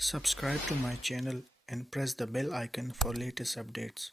Subscribe to my channel and press the bell icon for latest updates.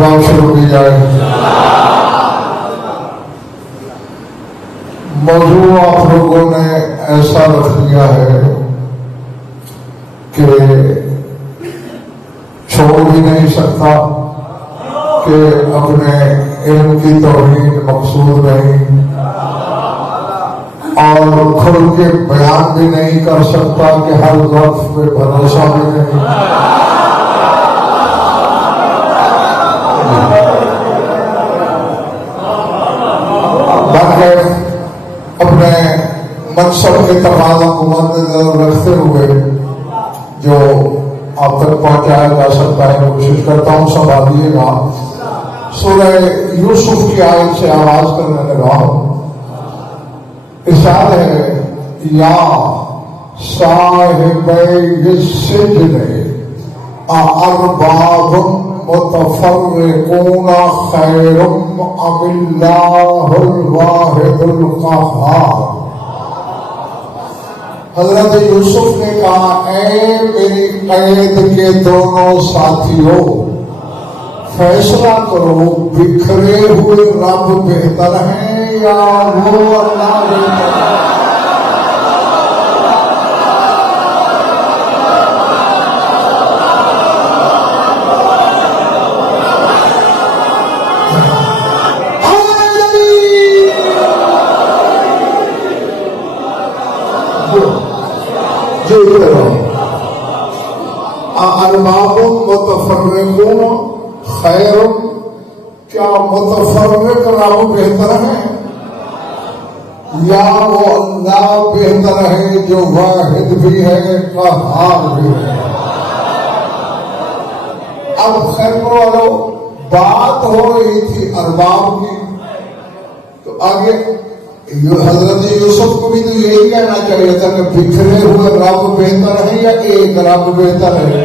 बात शुरू की जाए। मौजू आप लोगों ने ऐसा रख लिया है कि छोड़ भी नहीं सकता कि अपने इल्म की तौहीद मकसूद नहीं और खुल के बयान भी नहीं कर सकता कि हर वक्त पे भरोसा भी नहीं। अपने मनसब के तकाज़ा को मद्देनजर रखते हुए जो आप तक पहुंचाया जा सकता है कोशिश करता हूँ, संभालिएगा। सूरह यूसुफ की आयत से आगाज करने लगा हूँ। इरशाद है, या साहिबै सिजन अरबाबुम मुतफर्रिकून खैरुम अमिल्लाहुल वाहिदुल क़ह्हार। हजरत यूसुफ ने कहा, ऐ मेरी कैद के दोनों साथियों, फैसला करो, बिखरे हुए रब बेहतर हैं या वो अल्लाह बेहतर है? अरबाबुम मुतफर्रिकून खैरुम, क्या मुतफर्रिक रब बेहतर है या वो अल्लाह बेहतर है जो वाहिद भी है क़ह्हार भी है? अब खैर वालों, बात हो रही थी अरबाब की, तो आगे हजरत यूसुफ को भी तो यही कहना चाहिए था कि बिखरे हुए रब बेहतर है या एक रब बेहतर है,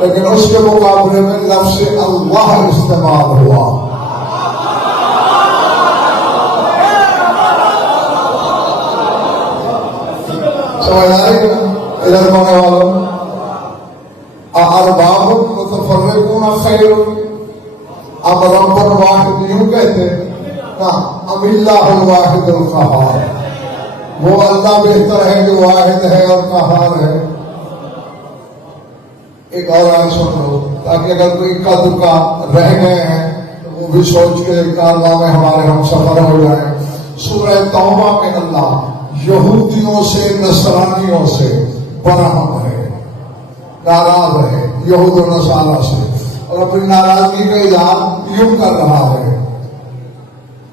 लेकिन उसके मुकाबले में लफ्ज़ अल्लाह इस्तेमाल हुआ। समझ आएगा इधर होने वालों? अरबाबुम मुतफर्रिकून खैरुम, अब रब्बुन वाहिद यूं कहते ना, अमिल्लाहुल वाहिदुल क़ह्हार, वो अल्लाह बेहतर है जो वाहिद है और क़ह्हार है। एक और आयत सुन लो, ताकि अगर कोई इक्का दुक्का रह गए हैं तो वो भी सोच के कारवा में हमारे हम सफर हो जाए। सूरह तौबा में अल्लाह यहूदियों से नसरानियों से बरहम है, नाराज है यहूद और नसारा से, और अपनी नाराजगी का इज़हार यूं कर रहा है,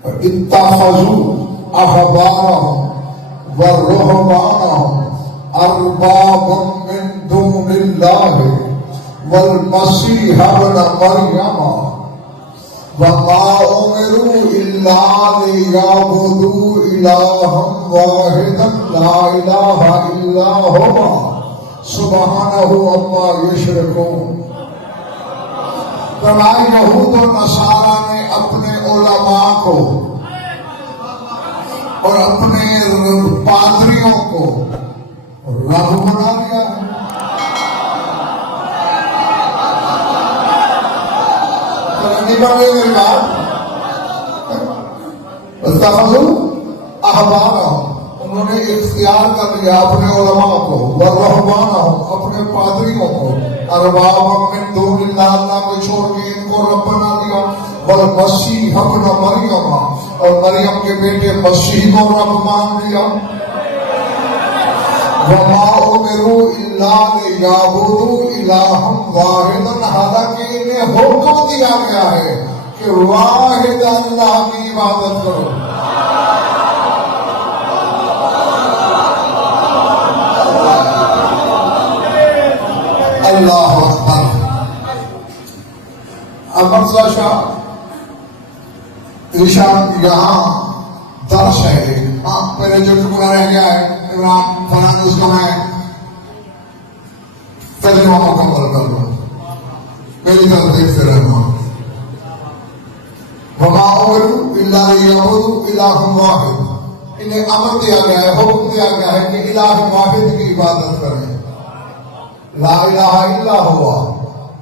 इत्तख़ज़ू अहबारहुम व रुहबानहुम अरबाबम मिन दूनिल्लाहि वल मसीह इब्न मरियम व मा उमिरू इल्ला लियअबुदू इलाहम वाहिदन ला इलाहा इल्ला हुवा सुब्हानहु अम्मा युश्रिकून। फरमाया, यहूद और नसारा ने अपने उलमा को और अपने पादरियों को रब बना दिया है। तो नहीं बन गई मेरी बात? उन्होंने इख्तियार कर लिया अपने उलमा को, वरहबानहुम अपने पादरियों को, अरबाबम मिन दूनिल्लाह, अल्लाह को छोड़ के इनको रब बना दिया, वल मसीह इब्न मरियम, और मरियम के बेटे मसीह को रब मान दिया। वमा उमिरू इल्ला लियाबुदू इलाहम वाहिदन, हालांकि इन्हें हुक्म दिया गया है कि वाहिद अल्लाह की इबादत करो। अल्लाह अकबर। अमरजा शाह ईशान यहाँ दर्श है। हाँ, मेरे जो टुकड़ा रह गया है इमरान फरहान, उसको मैं तर्जुमा मुकम्मल कर लूँ, मेरी तरफ देखते रहना। वमा उमिरू इल्ला लियअबुदू इलाहम वाहिद, इन्हें अमर दिया गया है, हुक्म दिया गया है कि इलाह वाहिद की इबादत करें। ला इलाहा इल्ला हुआ,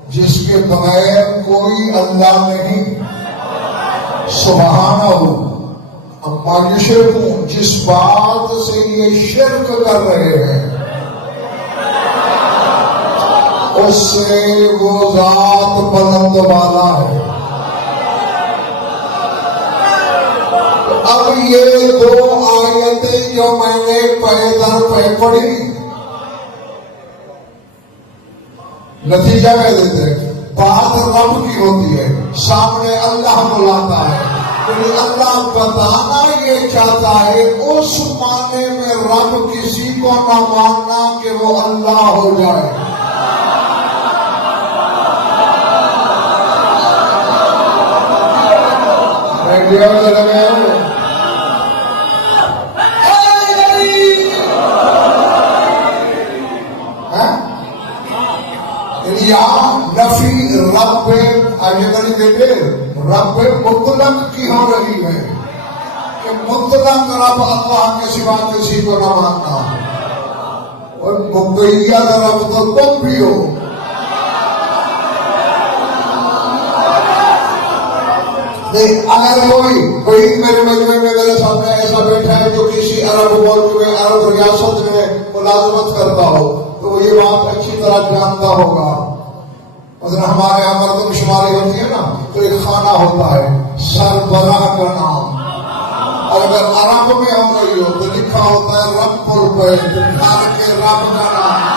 जिसके बगैर कोई अल्लाह नहीं। सुबहानहू अम्मा युशरिकू, जिस बात से ये शिर्क कर रहे हैं उससे वो जात बुलंद वाला है। अब ये दो आयतें जो मैंने पैदल पे पढ़ी, नतीजा कह देते हैं, बात रब की होती है, सामने अल्लाह बुलाता है, क्योंकि अल्लाह बताना ये चाहता है उस माने में रब किसी को ना मानना कि वो अल्लाह हो जाए। या नफी रब आगे देखे रब मुतलक की हो रही है कि मुतलक रब अल्लाह के सिवा किसी को न मानना, और मुकैयद रब तो तुम भी हो। अगर कोई मेरे मजमे में मेरे सामने ऐसा बैठा है जो किसी अरब मुल्क में, अरब रियासत में मुलाजमत करता हो, तो ये बात अच्छी तरह जानता होगा। मतलब हमारे यहाँ मर्दमशुमारी होती है ना, तो एक खाना होता है सरबराह का नाम, और अगर अरब में हो रही हो तो लिखा होता है रब्बुल बैत, घर के रब का नाम।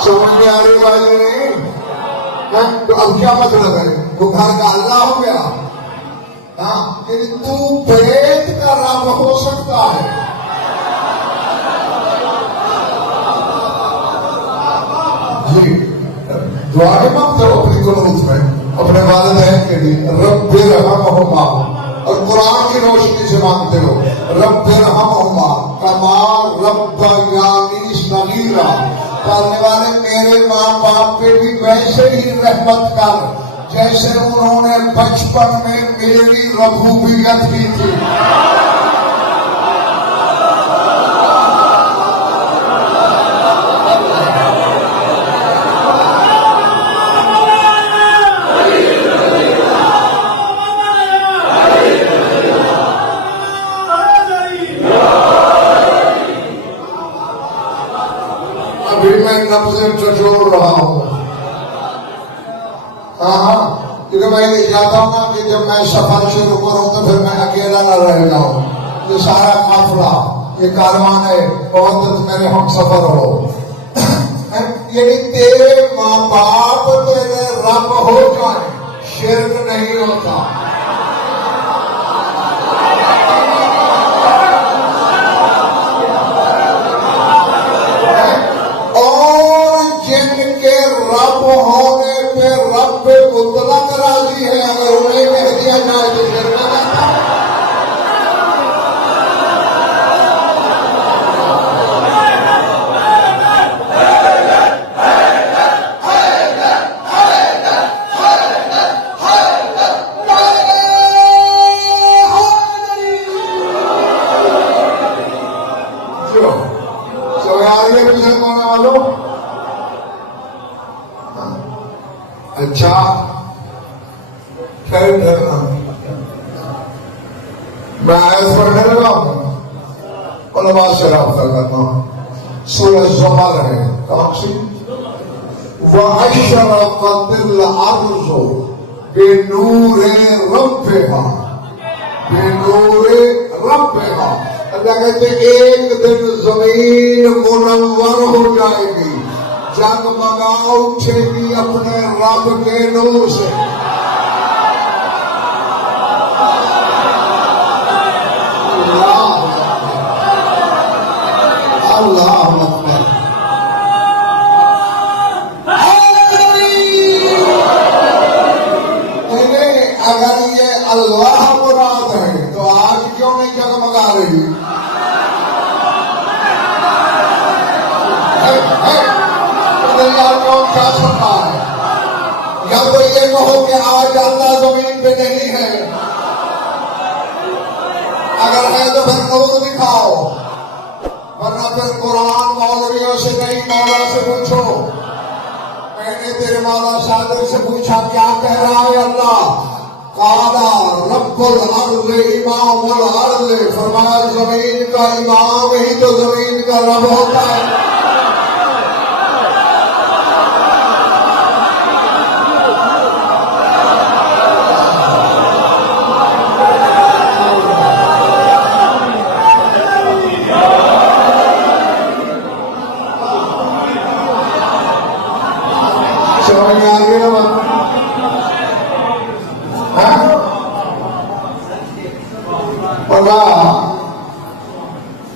समझ में आ रही बात नहीं? तो अब क्या मतलब है, वो घर का अल्लाह हो गया। हाँ, तू बैत का रब हो सकता है। जी दुआ के मांगते हो अपनी कुनूत में अपने वालिदैन के लिए, रब्बे रहमहुमा, और कुरान की रोशनी से मांगते हो रब्बे रहमहुमा कमा रब्बयानी सगीरा, करने वाले मेरे माँ बाप पे भी वैसे ही रहमत कर जैसे उन्होंने बचपन में मेरी रबूबियत की थी। अभी मैं नब्ज़ें टटोल रहा हूं। हाँ, क्योंकि मैं ये चाहता हूं ना कि जब मैं सफर शुरू करूं तो फिर मैं अकेला न रह जाऊं। ये सारा काफिला, ये कारवान है, बहुत मेरे हम सफर हो। यदि तेरे माँ बाप तेरे रब हो जाए, शिर्क नहीं होता। रब होने पे रब मुतलक राजी है, अगर उन्हें कह दिया जाए तो फिर मैं कहता हूं। जो यार ये पीछे कौन है मालूम? अच्छा खैर डरना, मैं आयत पढ़ने लगा हूं और नमाज से राब्ता करता हूं। सूरह ज़ुमर है। कौन सी? वअशरक़तिल अर्ज़ु बिनूरि रब्बिहा, बिनूरि रब्बिहा। अल्लाह कहते एक दिन जमीन मुनव्वर हो जाएगी, जगमगा उठेगी अपने रब के नूर से। अल्लाह अकबर। अगर ये अल्लाह मुराद है तो आज क्यों नहीं जगमगा रही? कौन क्या सुनता है? या तो ये कहो कि आज अल्लाह जमीन पे नहीं है, अगर है तो फिर नूर दिखाओ, वरना फिर कुरान मौलवियों से नहीं, मौला से पूछो। मैंने तेरे मौला सादर से पूछा क्या कह रहा है अल्लाह? काला रब्बुल अर्ज़ इमामुल अर्ज़, फरमाया जमीन का इमाम ही तो जमीन का रब होता है।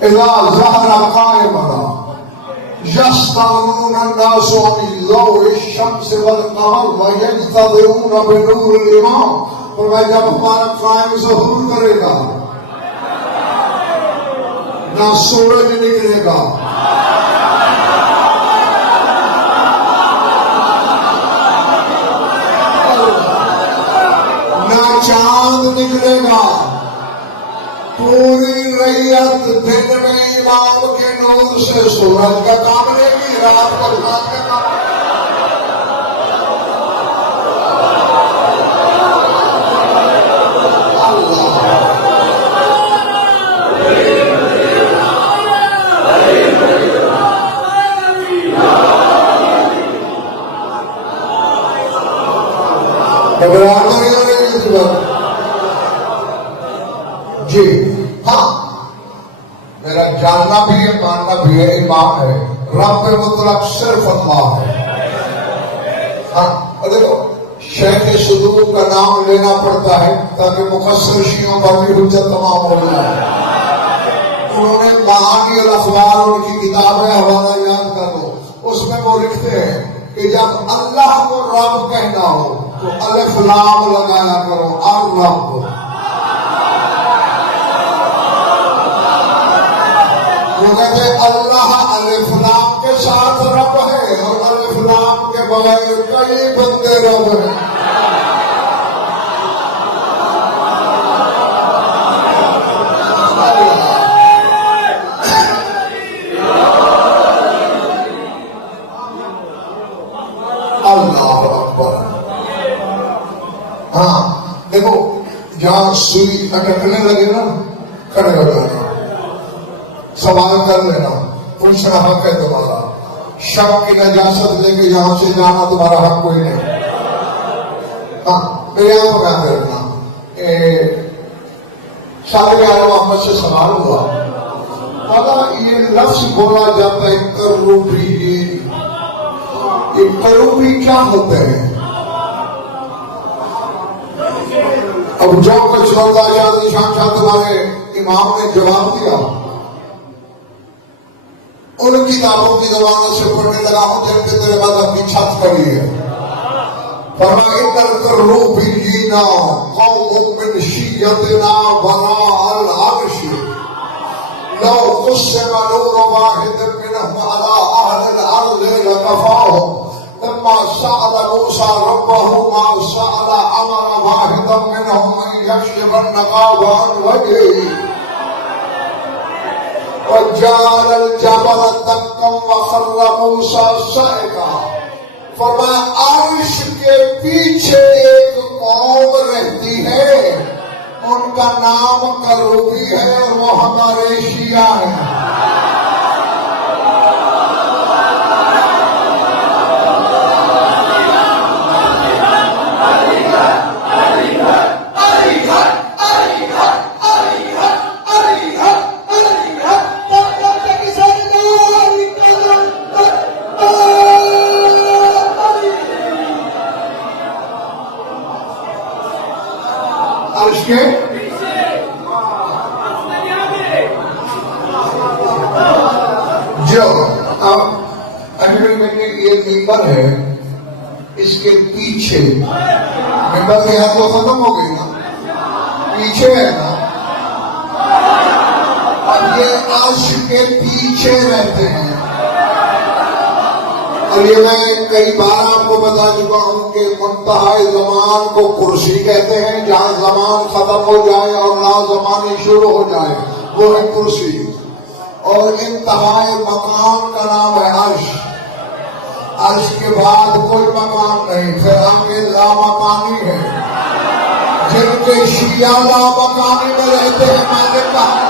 इज़ा ज़हरा क़ाइमना यस्तग़ून अन्नासु अन ज़ौइ शम्स वल क़मर व यज्तदिऊन बिनूरिल इमाम। फरमाया जब हमारा कायम ज़हूर करेगा, ना सूरज निकलेगा, ना चांद निकलेगा, पूरी रैयत दिन में इमाम के नूर से सूरज का काम लेगी, रात को चांद का काम। जी हाँ, मेरा जानना भी है, मानना भी है, ईमान है, रब मुतलक सिर्फ अल्लाह है। हाँ, और देखो शेख सुदूर का नाम लेना पड़ता है ताकि मुकस्सर शियों पर भी हुज्जत तमाम हो जाए। उन्होंने महानी अखबार, उनकी किताबें हवाला याद कर लो, उसमें वो लिखते हैं कि जब अल्लाह को रब कहना हो तो अलिफ लाम लगाया करो, अर रब। वो कहते अल्लाह अलिफ लाम के साथ रब है और अलिफ लाम के बगैर कई बंदे रब हैं। अल्लाह अकबर। हाँ देखो, जहां सुई अटकने लगे ना, खड़े हो जाना, सवाल कर लेना, पूछना हक है तुम्हारा। शक की नजासत लेके यहां से जाना तुम्हारा हक कोई नहीं। हाँ, मेरे यहाँ पर याद रखना, शादी आलम मोहम्मद से सवाल हुआ, बोला ये लफ्ज बोला जाता है करूबी, ये करूबी क्या होते हैं? अब जो कुछ होता शाह तुम्हारे इमाम ने जवाब दिया, उन किताबों की जबानों से पढ़ने लगा हूं जिनके तेरे बाद अपनी छत पड़ी है। फरमाया कौम मिन शिय्यतिना वराअल अर्श लौ क़ुस्सिम नूर वाहिद मिनहुम अला अहलिल अर्ज़ लकफ़ाहुम लम्मा सअल मूसा रब्बहु मा सअल अमर वाहिदन मिनहुम अन यक्शिफ अन-नक़ाब अन वजहिही वजाल जबल दक्कम वखर्र मूसा सइका। फरमाया अर्श के पीछे एक कौम रहती है, उनका नाम करूबी है और वो हमारे शिया है। जो अब अजमेर में ये मिंबर है, इसके पीछे मिंबर के हाथ तो खत्म हो गई ना, पीछे है ना, अब ये अर्श के पीछे रहते हैं। और ये मैं कई बार आपको बता चुका हूं कि मुंतहाए ज़मान को कुर्सी कहते हैं, जहां ज़मान खत्म हो जाए और ला ज़मानी शुरू हो जाए वो है कुर्सी। और इंतहाए मकाम का नाम है अर्श। अर्श के बाद कोई मकाम नहीं, फिर आगे लामकानी है। जिनके शिया लामकानी में रहते हैं, मैंने कहा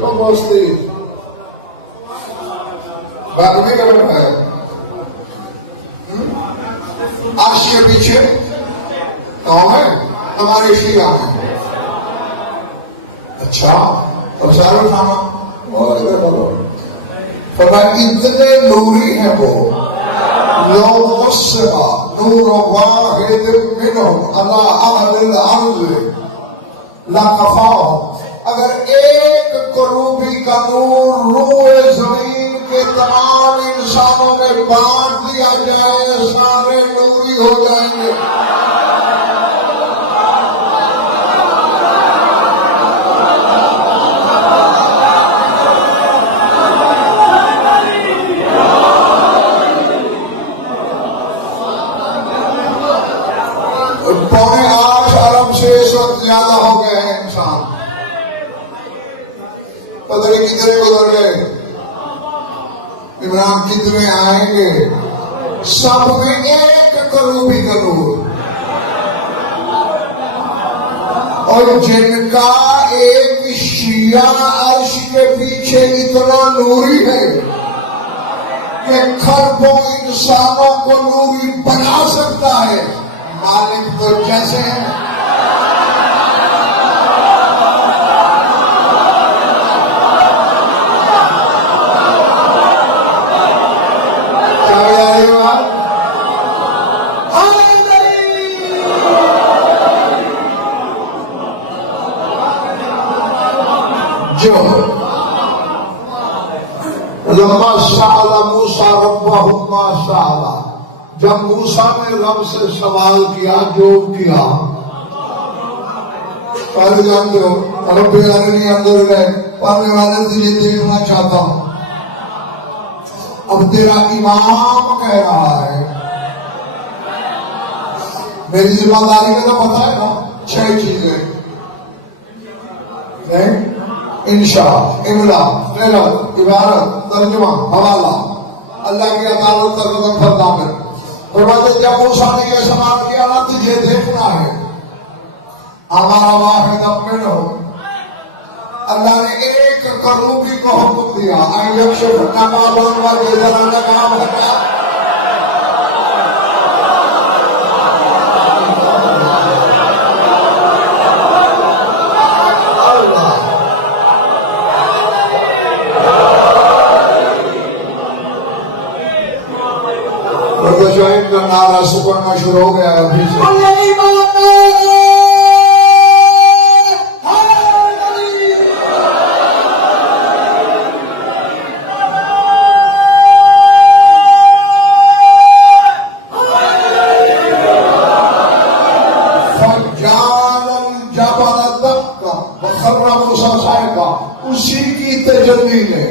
oposti. बाद में क्या बनता है? अर्श के पीछे कौन है? हमारे शिया है। अच्छा, अब सारा खाना और इधर बोलो, फरमाया इतने नूरी है वो, लोगों से नूर वाहिद मिनहुम अला अहलिल अर्ज़ लकफ़ाओ। अगर एक करूबी का नूर रूए जमीन के तमाम इंसानों में बांट दिया जाए, सारे नूरी हो जाएंगे। पौने 8 अरब से इस वक्त ज्यादा हो गए हैं इंसान, पता नहीं कितने गुजर गए। इमरान कितने आएंगे? सब में एक करूबी का नूर। और जिनका एक शिया अर्श के पीछे इतना नूरी है कि खरबों इंसानों को नूरी बना सकता है, मालिक तो जैसे हैं। जो लम्मा साला मूसा रब्बहु मा साला, जब मूसा ने रब से सवाल किया जो किया, पहले जानते हो रब्बे अरनी अंदर गए, पढ़ने वाले तुझे देखना चाहता हूं। अब तेरा इमाम कह रहा है, मेरी जिम्मेदारी का तो पता है ना, 6 चीजें नहीं, इंशा, इमला, क़िराअत, इबारत, तर्जुमा, हवाला, अल्लाह की अदालत तक फरदामे। फरमाते जब मूसा ने यह सवाल किया ना, तुझे देखना है, हमारा वाहिद अपने हो। अल्लाह ने एक करूबी को हुक्म दिया, काम हटा। का नारा सुपरना शुरू हो गया अभी से। उसी की तजल्ली ने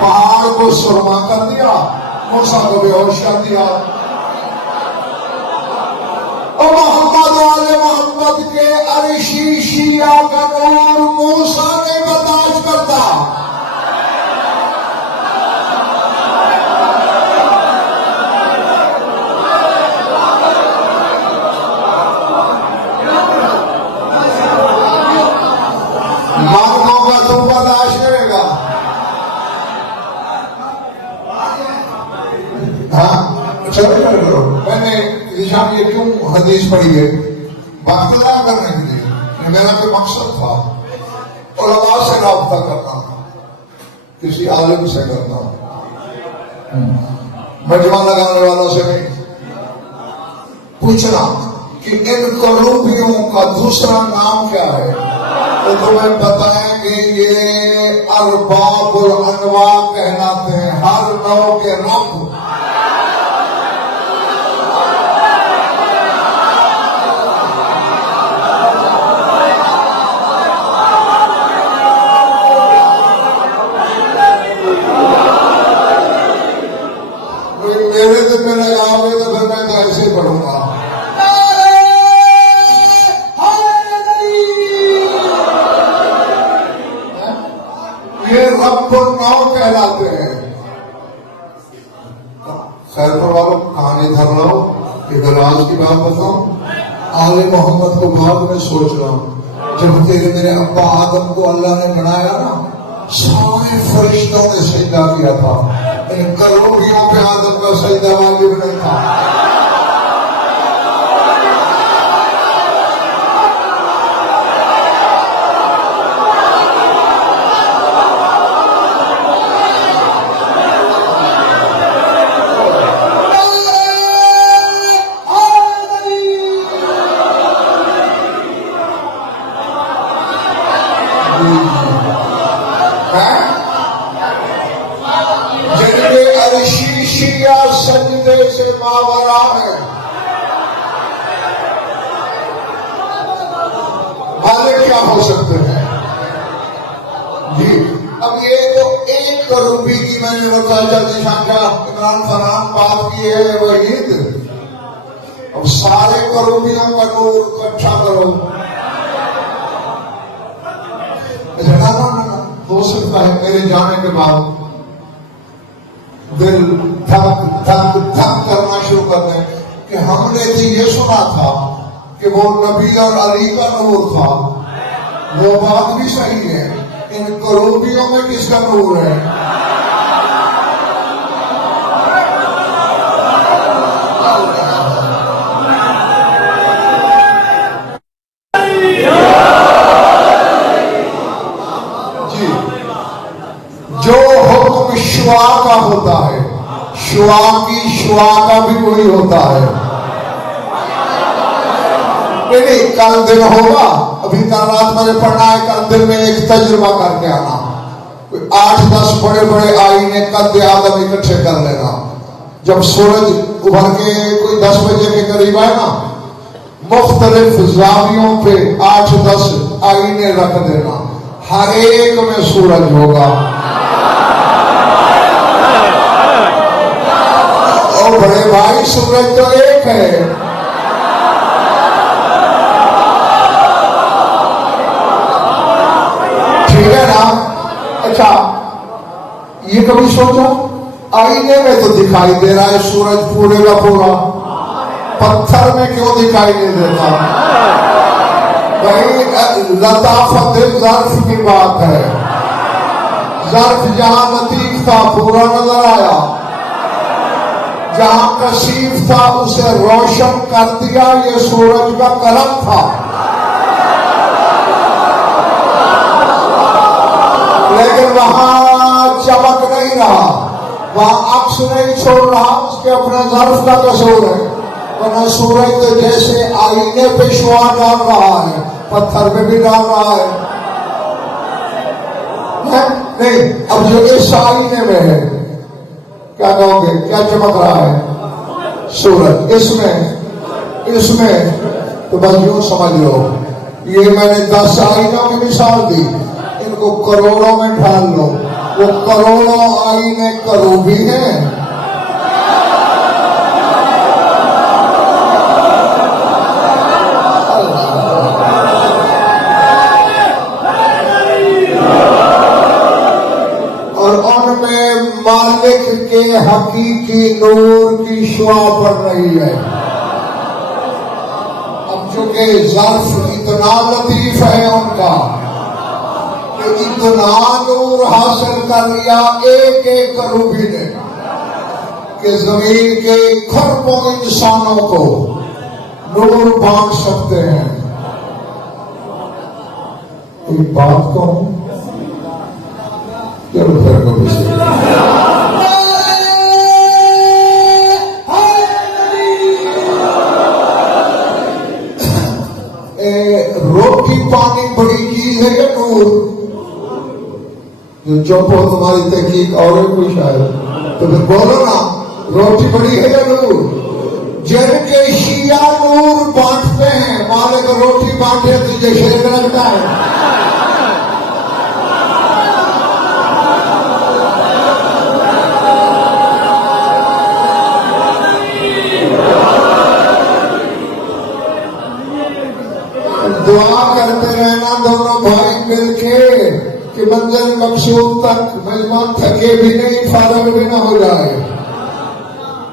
पहाड़ को सुरमा कर दिया, मूसा को बेहोश कर दिया। और मोहम्मद वाले मोहम्मद के अरशी शिया का नूर मूसा ने बर्दाश्त करता। मानों का तुम बर्दाश्त करेगा? हाँ, चलो करो। मैंने ये क्यों हदीस पढ़ी है? बाखला मेरा कोई मकसद था उलमा से राब्ता करना, किसी आलिम से करना, मजमा लगाने वालों से नहीं। पूछना कि इन करूबियों का दूसरा नाम क्या है, तो तुम्हें बताएंगे ये अरबाबुल अनवा कहलाते हैं, हर नौ के रब। मेरे दिन में लगाओगे तो फिर मैं तो ऐसे ही पढ़ूंगा। ये रब्बुल नौ कहलाते हैं। खैर पर वालों कहानी धर लो, इधर आज की बात बताऊं। आले मोहम्मद को बाद में सोच रहा हूं, जब तेरे मेरे अब्बा आदम को अल्लाह ने बनाया ना, सारे फरिश्तों ने सजदा किया था, इन करोड़ियों पे आदम का सजदा वाजिब नहीं था। शीशिया सजदे से मावरा है, वाले क्या हो सकते हैं जी। अब ये तो एक करूबी की मैंने बताया, जल्दी शाखा इमरान फरहान बात की है वहीद। अब सारे करूबियों का नूर इकट्ठा करो, हो सकता है मेरे जाने के बाद दिल धक धक धक करना शुरू कर दें कि हमने तो ये सुना था कि वो नबी और अली का नूर था। वो बात भी सही है, इन करूबियों में किसका नूर है? जी, जो हुक्म शुआ का होता है, शुआ की शुआ का भी वही होता है। नहीं, कल दिन होगा, अभी कल रात मैंने पढ़ना है, कल दिन में एक तजुर्बा करके आना। 8-10 बड़े बड़े आईने कद आदम इकट्ठे कर लेना। जब सूरज उभर के कोई 10 बजे के करीब आए ना, मुख्तलिफ जावियों पे 8-10 आईने रख देना, हर एक में सूरज होगा। और बड़े भाई सूरज तो एक है। ठीक है ना? अच्छा, ये कभी सोचा आईने में तो दिखाई दे रहा है सूरज पूरे का पूरा, पत्थर में क्यों दिखाई नहीं देता? भाई लताफत ज़र्फ की बात है, ज़र्फ जहां लतीफ था पूरा नजर आया, जहां कशीफ था उसे रोशन कर दिया, ये सूरज का कलम था। लेकिन वहां चमक नहीं रहा, वहां अक्स नहीं छोड़ रहा, उसके अपने ज़र्फ का कसूर है। वरना सूरज तो जैसे आईने पे शुआ डाल रहा है, पत्थर पे भी डाल रहा है। नहीं, अब जो इस आईने में है, क्या कहोगे, क्या चमक रहा है? सूरज। इसमें तो बस यूं समझ लो, ये मैंने 10 आईनों की मिसाल दी, इनको करोड़ों में ढाल लो, वो करोड़ों आईने करूबी हैं। मालिक के हकीकी नूर की शुआ पड़ रही है। अब चूंकि ज़र्फ इतना लतीफ है उनका कि इतना नूर हासिल कर लिया एक एक करूबी ने कि जमीन के खरबों इंसानों को नूर बांट सकते हैं। एक बात कहूं, चलो फिर कभी से रोटी पानी बड़ी चीज है या नूर? जो चुप हो तुम्हारी तहकीक और कोई शायद, तो फिर बोलो ना, रोटी बड़ी है या नूर? जिनके शिया नूर बांटते हैं, मालिक रोटी बांटे तुझे शेर लगता है। दुआ करते रहना दोनों भाई मिलके कि मंजिल मकसूद तक मेजबान थके भी नहीं, फारग भी ना हो जाए।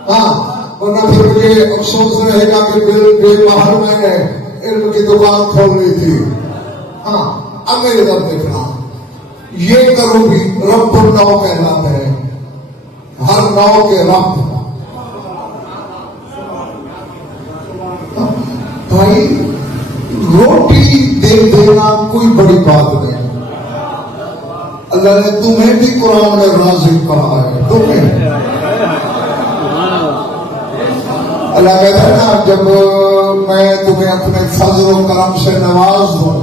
हाँ, वरना फिर मुझे अफसोस रहेगा कि बेबाहर मैंने इल्म की दुकान खोल ली थी। हाँ, अब मेरे तरफ देखना, ये करो भी रब नौ कहलाते हैं, हर नौ के रब। भाई रोटी दे देना कोई बड़ी बात नहीं। अल्लाह ने तुम्हें भी कुरान में राज़िक कहा है, तुम्हें। अल्लाह कहता है ना, जब मैं तुम्हें अपने फजल और करम से नवाज दूं,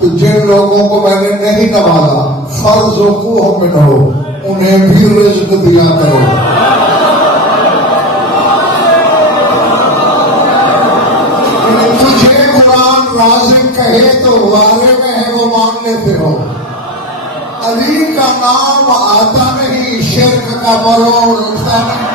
तो जिन लोगों को मैंने नहीं नवाजा, फर्जों को हम हो, उन्हें भी रिज़्क दिया करो। तुझे कुरान राज़िक कहे तो वारे में है, वो मान लेते हो। अली का नाम आता नहीं, शिर्क का मरोड़ उठता नहीं।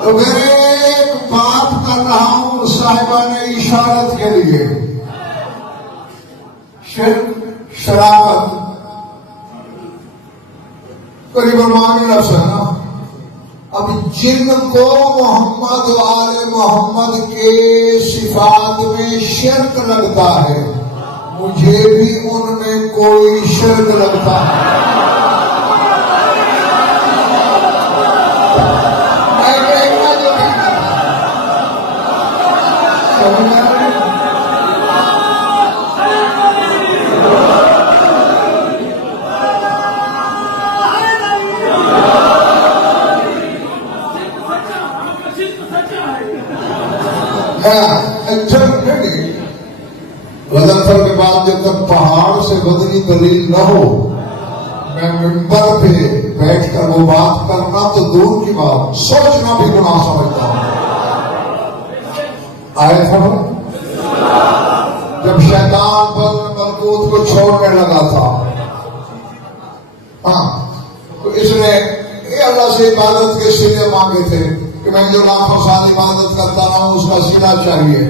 तो मेरे एक बात कर रहा हूं साहिबा ने इशारत के लिए, शिर्क, शराबत करीबन मांगे लफ्ज़ है ना। अब जिनको मोहम्मद वाले मोहम्मद के सिफात में शिर्क लगता है, मुझे भी उनमें कोई शिर्क लगता है। गजनफर के बाद जब तक पहाड़ से बदली दलील न हो, मैं मिंबर पे बैठकर वो बात करना तो दूर की बात, सोचना भी गुनाह समझता हूं। आए था जब शैतान बल मलकूत को छोड़ने लगा था, हाँ, तो इसने अल्लाह से इबादत के सिले मांगे थे कि मैं जो लाखों साल इबादत करता रहा हूं उसका सिला चाहिए।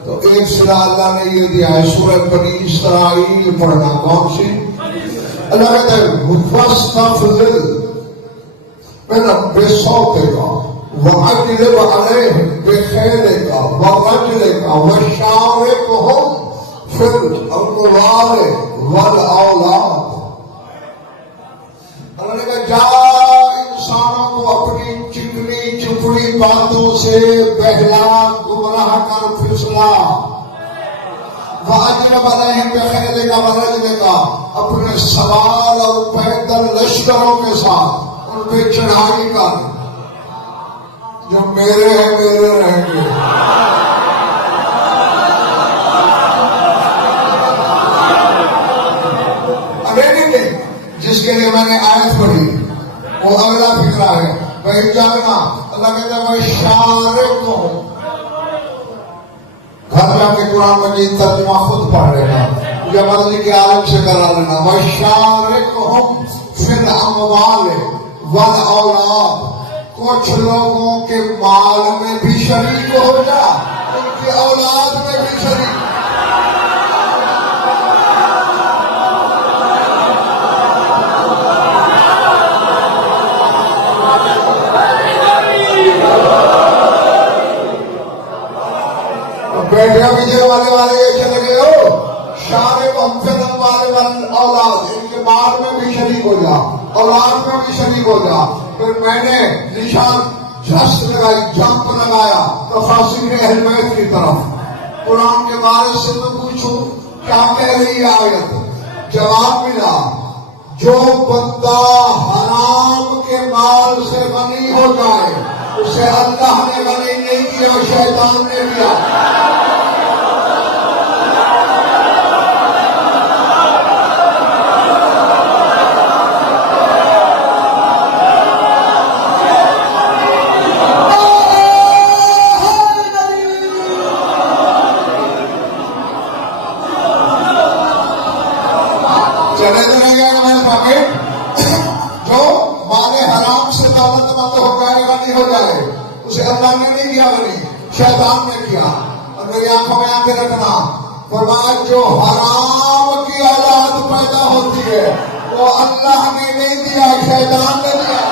तो एक सिला अल्लाह ने ये दिया है, सूरह बनी इसराइल पढ़ना। कौन सी? अल्लाह कहता है वस्तफज़िल बिन बिसौतिका वअजलिब अलैहिम बिखैलिका वरजलिका वशारिकहुम फिल अमवाल वल औलाद। अल्लाह ने कहा जा इंसानों को अपनी चिकनी चुपड़ी बातों से बहला, गुमराह कर, फिसला। वाजिब अलैहिम बिखैलिका वरजलिका, अपने सवाल और पैदल लश्करों के साथ उन पे चढ़ाई कर। जो मेरे हैं मेरे रहेंगे। अरे जिसके लिए मैंने आयत पढ़ी वो अगला फिक्रा है, वही जागना। अल्लाह कहता है मैं शारिक हूं। घर जाके कुरान मजीद तर्जुमा खुद पढ़ लेना या मदनी के आलम से करा लेना। मैं शारिक हूं फिल अमवाल वल औलाद, कुछ लोगों के माल में भी शरीक हो जा, उनकी औलाद में भी शरीक। बैठे विजय वाले वाले ये चले गए हो शारे फिल्म वाले औलाद इनके बाद में भी शरीक हो जा, औलाद में भी शरीक हो जा। फिर मैंने निशान झस्त लगाई, जंप लगाया तफासिर अहल बैत की तरफ। कुरान के बारे से मैं पूछूं क्या कह रही है आयत? जवाब मिला, जो बंदा हराम के माल से गनी हो जाए उसे अल्लाह ने गनी नहीं किया, शैतान ने किया। चले तो नहीं गए मेरे पॉकेट। जो माले हराम से दौलतमंद हो जाए, गनी हो जाए, उसे अल्लाह ने नहीं किया गनी, शैतान ने किया। और मेरी आंखों में आंखें रखना, फरमाया जो हराम की औलाद पैदा होती है वो अल्लाह ने नहीं दिया, शैतान ने दिया।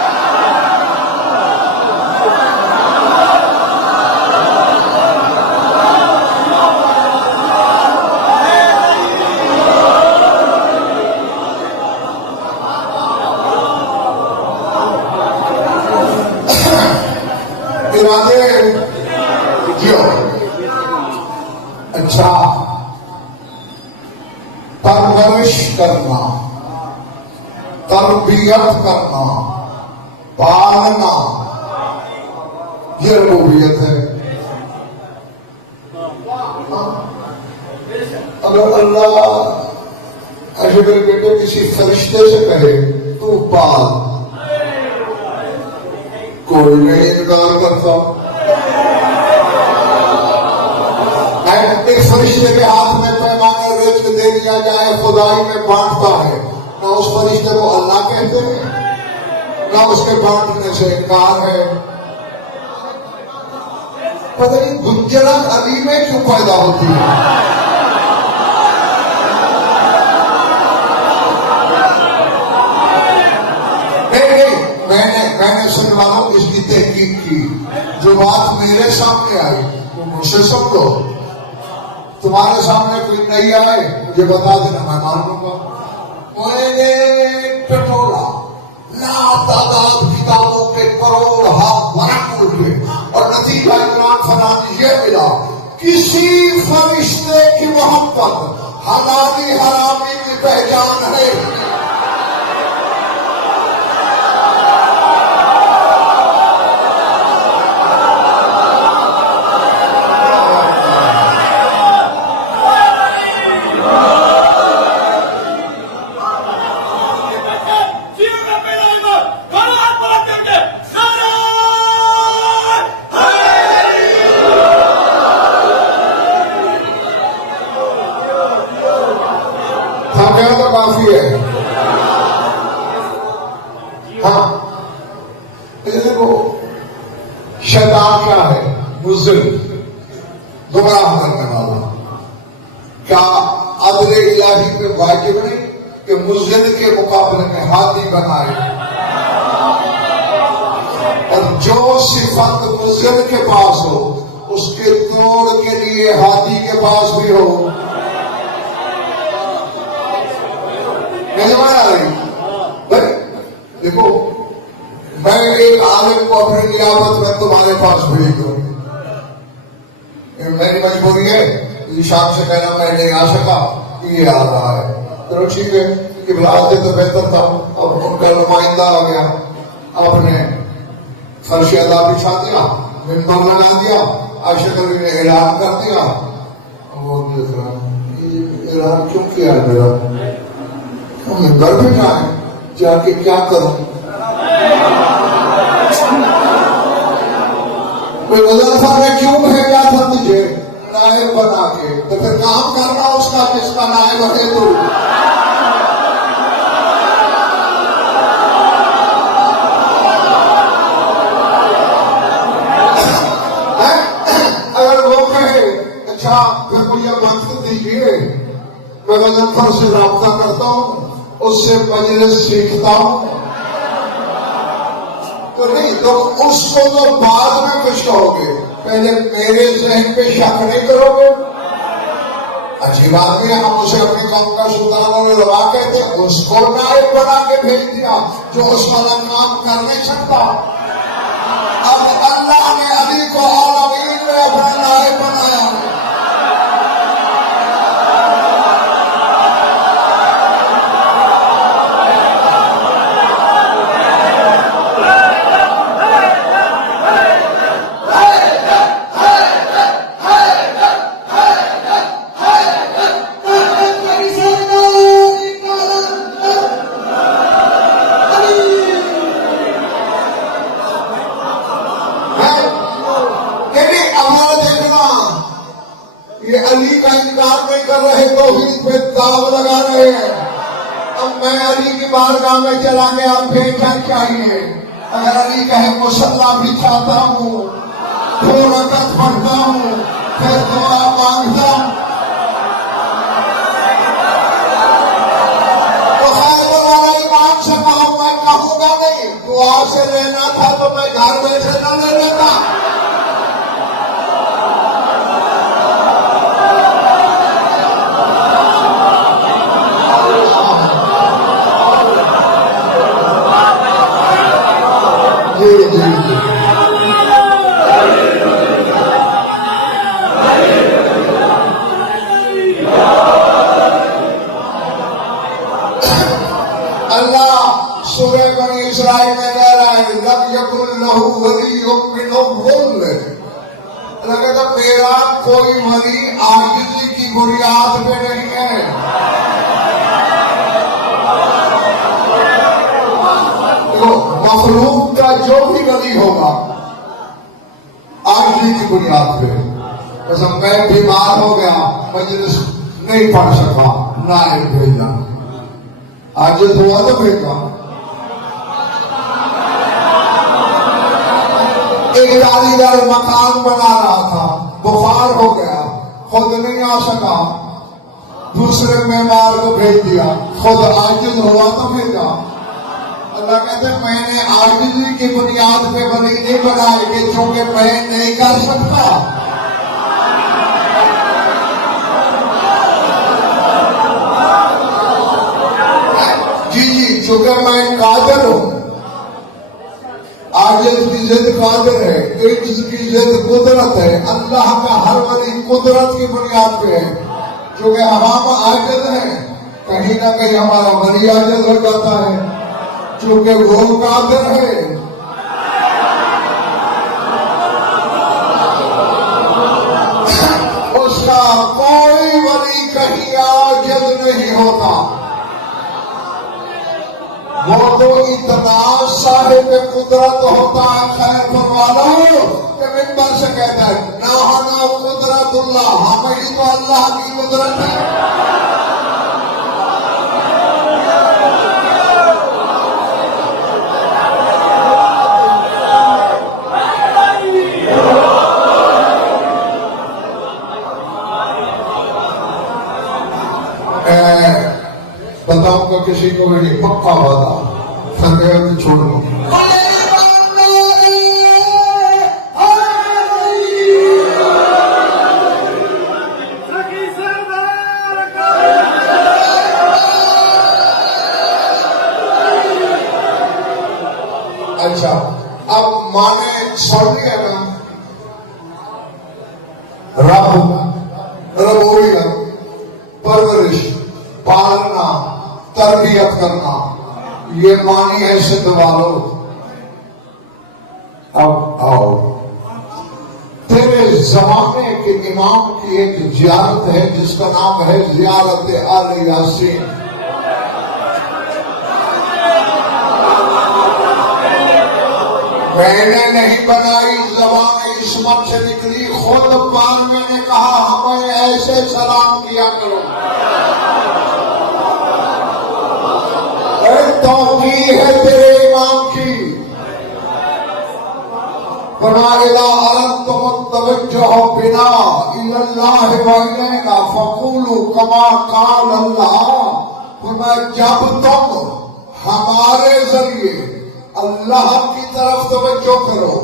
इरादे क्यों? अच्छा, परवरिश करना, तरबियत करना, पालना, ये रबूबियत है। अगर अल्लाह ऐसे मेरे बेटे किसी फरिश्ते से कहे तू पाल, कोई नहीं इनकार करता। एक फरिश्ते के हाथ में पैमाने रिज़्क़ दे दिया जाए, खुदाई में बांटता है, ना उस फरिश्ते को अल्लाह कहते हैं ना उसके बांटने से इनकार है। पता नहीं गुंजरत अली में क्यों पैदा होती है। मैंने सुनवा लो इसकी तहकीक की, जो बात मेरे सामने आई वो मुझसे समझो, तुम्हारे सामने कोई नहीं आए मुझे बता देना, मैं मान लूंगा। मैंने टटोला लातादाद किताबों के करोड़ हाथ वरक उठे और नतीजा इमरान फरानी ये मिला, किसी फरिश्ते की मोहब्बत हलाली हरामी की पहचान है। तो काफी है। हाँ, देखो शैतान क्या है? मुज़िल, गुमराह करने वाला। क्या अदले इलाही पे वाजिब नहीं कि मुज़िल के मुकाबले में हादी बनाए? और जो सिफत मुज़िल के पास हो उसके तोड़ के लिए हादी के पास भी हो। भाई देखो, मैं एक आलिम को अपनी नियामत में तुम्हारे पास भेज दूं, मेरी मजबूरी है, शाम से कहना मैं नहीं आ सका, ये आ रहा है, चलो ठीक है कि बुला दे तो बेहतर था। और उनका नुमाइंदा आ गया, आपने फर्श अदा बिछा दिया, मिंबर लगा दिया, आयशा कबीर ने ऐलान कर दिया। वो देख रहा ऐलान क्यों किया है मेरा? मिंबर पे जाए जाके क्या करूं? कोई वजीफा में क्यों भेजा था तुझे नायब बना के? तो फिर काम करना उसका किसका नायब है तू? अगर वो कहे अच्छा फिर मुझे वक्त दीजिए, मैं वजीफा से राब्ता करता हूं, उससे मजलिस सीखता हूं, तो नहीं तो उसको तो बाद में कुछ कहोगे, पहले मेरे जहन पे शक नहीं करोगे? अच्छी बात है, हम उसे अपनी कौम का सुल्तान और रवा कहते, उसको नायब बना के भेज दिया जो उस वाला काम कर नहीं सकता। अब अल्लाह ने अली को आलमीन में अपना नायब बनाया। ये अली का इनकार नहीं कर रहे, तो ही पे दाव लगा रहे हैं। अब मैं अली की बारगाह में चला गया, फिर क्या चाहिए? अगर अली कहे मुसल्ला बिछाता हूँ, 2 रकात पढ़ता हूँ, फिर दुआ मांगता हूँ, तो खैर वाला इमाम से मैं कहूंगा नहीं, दुआ से लेना था तो मैं घर में से न ले लेता। अल्लाह सूरह बनी इस्राइल में कह रहा है, लब यकुल लहू वलियुम मिनहुल, लगा मेरा कोई वली आजिज़ी की बुनियाद पे नहीं है। तो मखलूक का जो भी वली होगा आजिज़ी की बुनियाद पे। बस मैं बीमार हो गया, मजलिस नहीं पढ़ सका, नायब भेजा, आज हुआ तो भेजा। एक जालीदार मकान बना रहा था, बुखार हो गया, खुद नहीं आ सका, दूसरे मेहमान को भेज दिया, खुद आजिज हुआ तो भेजा। अल्लाह कहते मैंने आजिजी की बुनियाद पे वली नहीं बनाई कि चूंकि मैं नहीं कर सकता। चूंकि मैं कादिर हूं, आजिज़ की जिद कादिर है, इज्ज़ की जिद कुदरत है। अल्लाह का हर वली कुदरत की बुनियाद पे है। चूंकि हम आजिज़ हैं, कहीं ना कहीं हमारा वली आजिज़ हो जाता है, चूंकि वो कादिर है। उसका कोई वली कहीं आजिज़ नहीं होता। वो तो इतना साहिब कुदरत होता है, खैर फरमाना कि मिंबर से कहता है ना ना कुदरतुल्लाह, हमें तो अल्लाह की कुदरत है। बताऊंगा किसी को भी नहीं, पक्का वादा, संदेह छोड़ दो। अच्छा, अब माने छोड़ दिया ना, रबोइया, परवरिश, पालना, तरबियत करना, ये मानी है सिद्ध वालों। अब आओ, तेरे जमाने के इमाम की एक जियारत है जिसका नाम है जियारत आले यासीन। मैंने नहीं बनाई, जबान इस्मत से निकली, खुद पाल मैंने कहा हमें ऐसे सलाम किया करो। तौकी है तेरे इमाम की, फरमाया अरंतुम तवज्जुह बिना इल्लल्लाह व इलैना फक़ूलू कमा क़ाल अल्लाह। फरमाया जब तुम हमारे जरिए अल्लाह की तरफ तवज्जो करो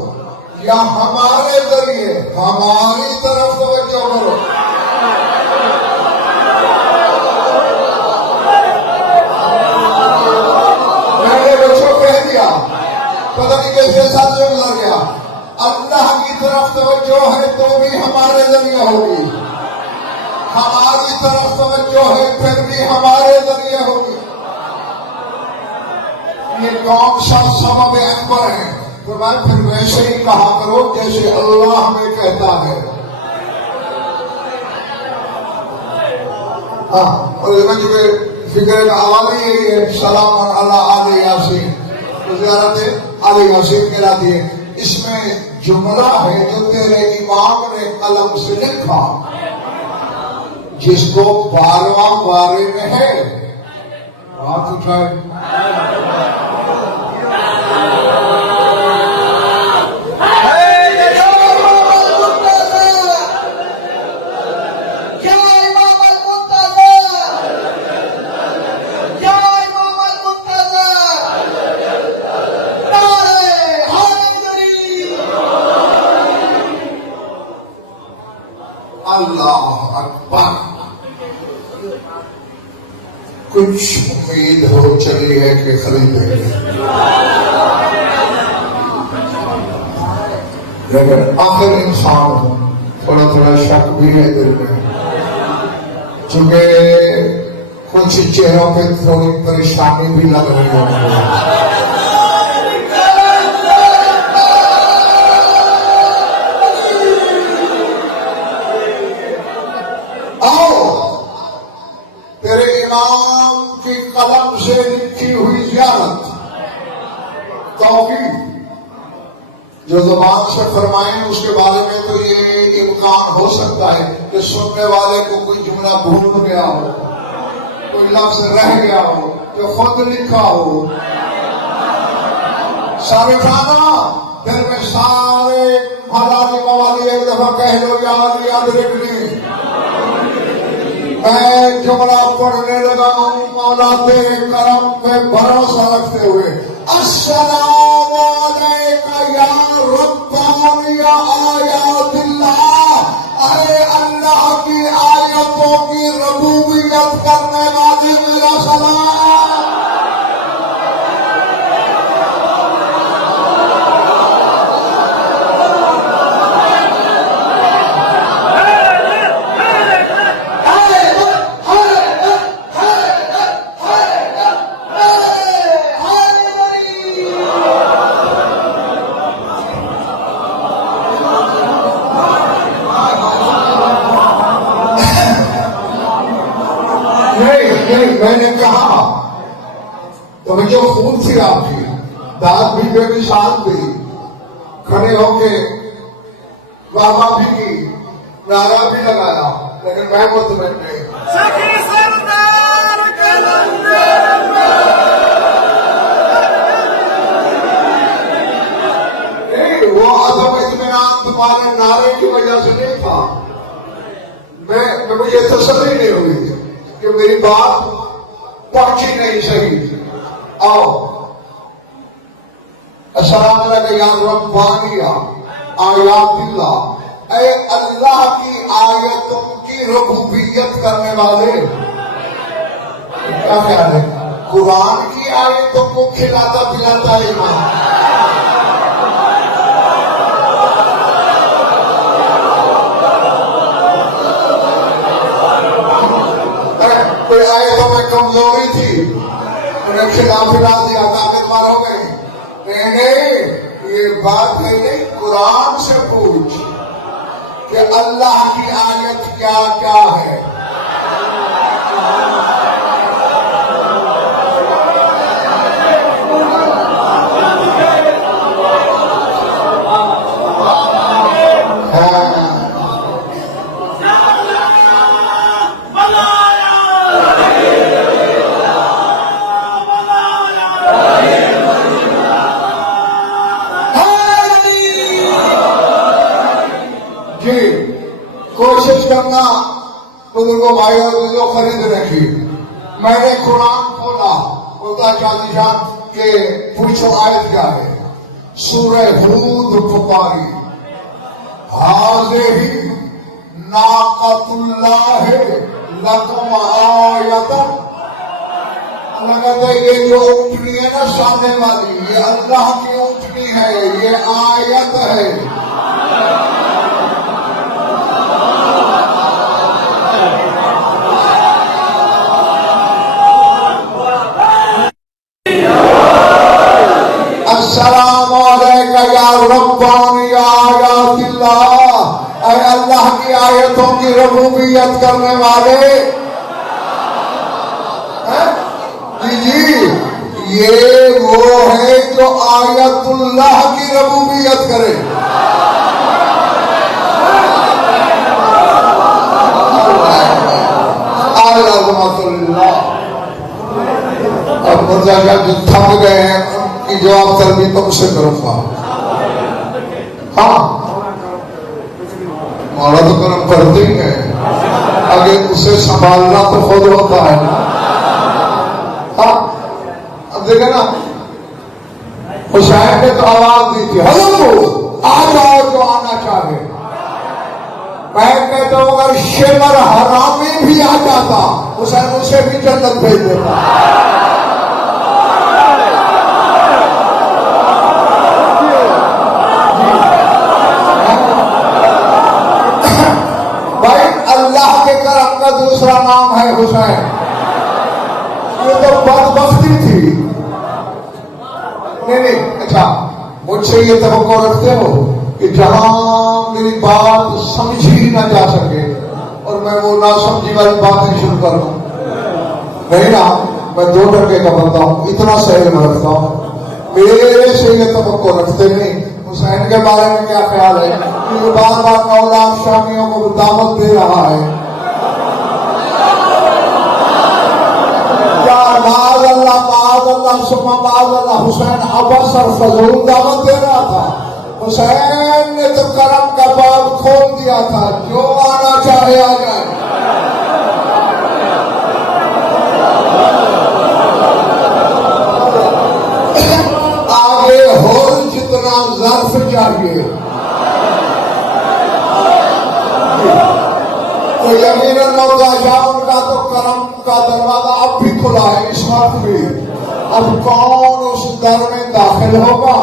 या हमारे जरिए हमारी तरफ तवज्जो करो। मैंने बच्चों कह दिया, पता नहीं कैसे साथ में गुजर गया। अल्लाह की तरफ तवज्जो है तो भी हमारे जरिए होगी, हमारी तरफ तवज्जो है फिर भी हमारे जरिए होगी। ये कौन सा सबब अकबर है? तो मैं फिर वैसे ही कहा करो जैसे अल्लाह हमें कहता है। हाँ, और मुझे फिक्र का हवाला यही है, सलाम अल्लाह आले यासीन, ज़ियारत आले यासीन कहलाती है। इसमें जुमला है जो तेरे इमाम ने कलम से लिखा, जिसको 12वां बारे में है। हाथ उठाए। अल्लाह अकबर। कुछ उम्मीद हो चली है कि खरीदेंगे, लेकिन आखिर इंसान हूं, थोड़ा थोड़ा शक भी है दिल में, चूंकि कुछ चेहरों पे थोड़ी परेशानी भी लग रही है। की कलम से लिखी हुई ज़ियारत तौकीद जो ज़बान से फरमाए, उसके बारे में तो ये इम्कान हो सकता है कि सुनने वाले को कोई जुमला भूल गया हो, कोई लफ्ज रह गया हो जो खुद लिखा हो। सारे खाना फिर में सारे हलाली मवाली एक दफा कह लो, याद रखनी। मैं जुमला पढ़ने लगा हूं मौला तेरे करम पे भरोसा रखते हुए। अस्सलामु अलैका या रब्बानी या आयातिल्लाह, अरे अल्लाह की आयतों की रबूबियत करने वाली मेरा सलाम। मैंने कहा तो जो खून थी आपकी, दाद भी बेमिसाल थी, खड़े होके वाह भी की, नारा भी लगाया, लेकिन मैं मुतमईन नहीं। वो अदम इत्मीनान तुम्हारे नारे की वजह से नहीं था। मुझे तसल्ली नहीं हुई कि मेरी बात पहुंची नहीं सही। आओ, अस्सलाम वालेकुम या रब्बानिया आयातिल्लाह, ऐ अल्लाह की आयतों की रबूबियत करने वाले। क्या ख्याल है? कुरान की आयतों को खिलाता पिलाता है इमाम। कोई आयतों में कमजोरी थी, उन्हें खिला पिला दिया, ताकतवर हो गई। नहीं, ये बात है नहीं, कुरान से पूछ कि अल्लाह की आयत क्या क्या है। कोशिश करना बुजुर्गों भाइयों जो खरीदने की। मैंने कुरान खोला, बोलता चालीशान के पूछो आयत क्या है। सूरह हूद पुकारी, हाज़िही नाक़तुल्लाह लकुम आयतन। अल्लाह कहता है ये जो ऊँटनी है ना सामने वाली, ये अल्लाह की ऊँटनी है, ये आयत है। अस्सलामु अलैका या रब्बानी आयातिल्लाह। ऐ अल्लाह की आयतों की रबूबियत करने वाले हैं? जी, ये वो है जो आयतुल्लाह की रबूबियत करे। अब मुर्जा जो थक गए हैं उनकी जवाब तलबी तुमसे करूंगा। हाँ, मौला तो कर्म करते ही है, आगे उसे संभालना तो खुद होता है। हाँ, अब देखे ना, हुसैन ने तो आवाज दी थी, हलो आ जाओ जो आना चाहे। मैं कहता हूं अगर शेमर हरामी भी आ जाता, हुसैन उसे भी जन्नत भेज देता। भाई अल्लाह के करम का दूसरा नाम है हुसैन। ये तो बदबख्ती थी। नहीं, अच्छा, मुझसे ये तवक्को रखते हो कि जहां मेरी बात समझी ना जा सके और मैं वो ना समझी वाली बातें शुरू कर दूं? नहीं ना, मैं 2 टके का बंदा हूं, इतना सही में रखता हूं। मेरे से ये तवक्को रखते नहीं। हुसैन के बारे में क्या ख्याल है कि वो बार बार 9 लाख शामियों को दावत दे रहा है। हुसैन अब्बास और फजूल दावत दे रहा था। हुसैन ने तो करम का बाब खोल दिया था, जो आना चाहे आ जाए। आगे और जितना ज़र्फ चाहिए तो यकीनन मौला शाह उनका तो करम का दरवाजा अब भी खुला है, इस वक्त भी। अब कौन उस दर में दाखिल होगा,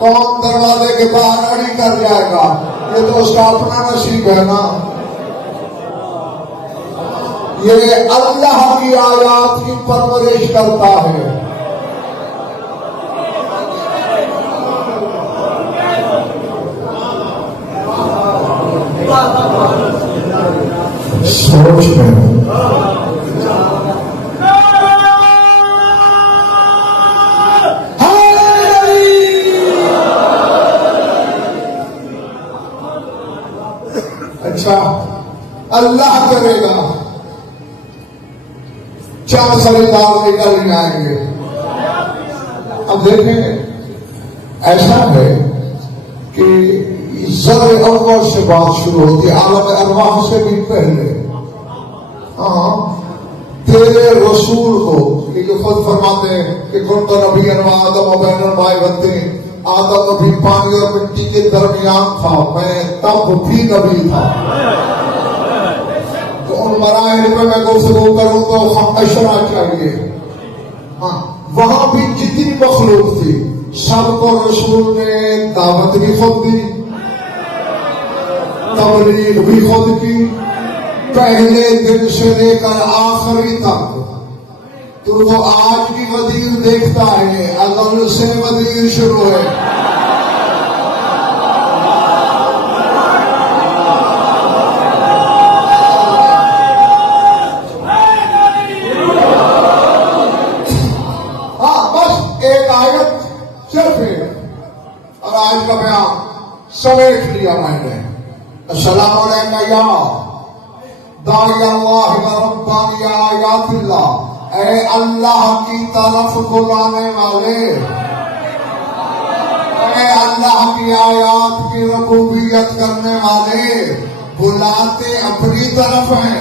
कौन दरवाजे के बाहर अड़ी कर जाएगा, ये तो उसका अपना नसीब है ना। ये अल्लाह की आयात की परवरिश करता है। सोच में अच्छा, अल्लाह करेगा 4 खरीदार निकल ही आएंगे। अब देखें, ऐसा है कि ज़र अव्वल से बात शुरू होती है, आलम अरवाह से भी पहले। हाँ, तेरे रसूल को, ये जो खुद फरमाते हैं कि कुन तो नबी आदम और बैन भाई बनते, आदम भी पानी और मिट्टी के दरमियान था, मैं तब भी नबी था। तो उन मराहिल में मैं गुफ्तगू करूं तो अशरा चाहिए। हाँ, वहां भी जितनी मखलूक थी सबको रसूल ने दावत भी खुद दी, तबलीग भी खुद की, पहले दिन से लेकर आखिरी तक। तो आज की वजीर देखता है, अगल से वजीर शुरू है। हाँ, बस एक आयत सिर्फ है और आज का बयान समेट लिया मैंने। अस्सलामु अलैका या दाई अल्लाह व रब्बानी आयातिल्लाह। ऐ अल्लाह की तरफ बुलाने वाले, ऐ अल्लाह की आयात की रबूबियत करने वाले, बुलाते अपनी तरफ हैं।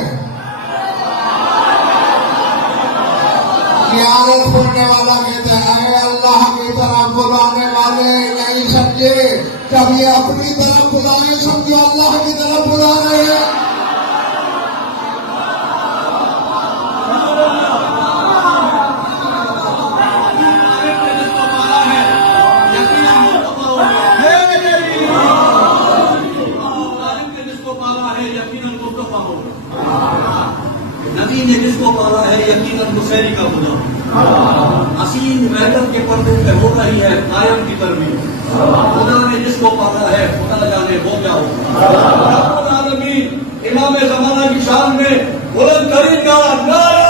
क़यामत होने वाला कहते हैं ऐ अल्लाह की तरफ बुलाने वाले, नहीं समझे जब ये अपनी तरफ बुलाए समझो अल्लाह की तरफ बुला रहे हैं। नबी ने जिसको पाला है यकीनन मुसैरी का खुदा असीम मैटर के पर्दे पे हो रही है कायम की तरमीम। खुदा ने जिसको पाला है खुदा जाने वो क्या हो। इमाम जमाना की शान में बुलंद तरीन का नारा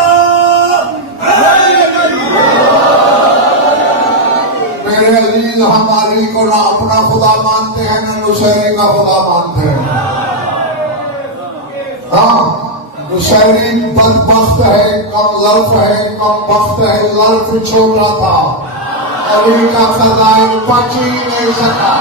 मेरे अजीज, हम अली को ना अपना खुदा मानते हैं ना नुसैरी का खुदा मानते हैं। हाँ, नुसैरी बदबख्त है, कम लल्फ है, कम बख्त है, लल्फ छोटा था, अली का फजाइल पच ही नहीं सका।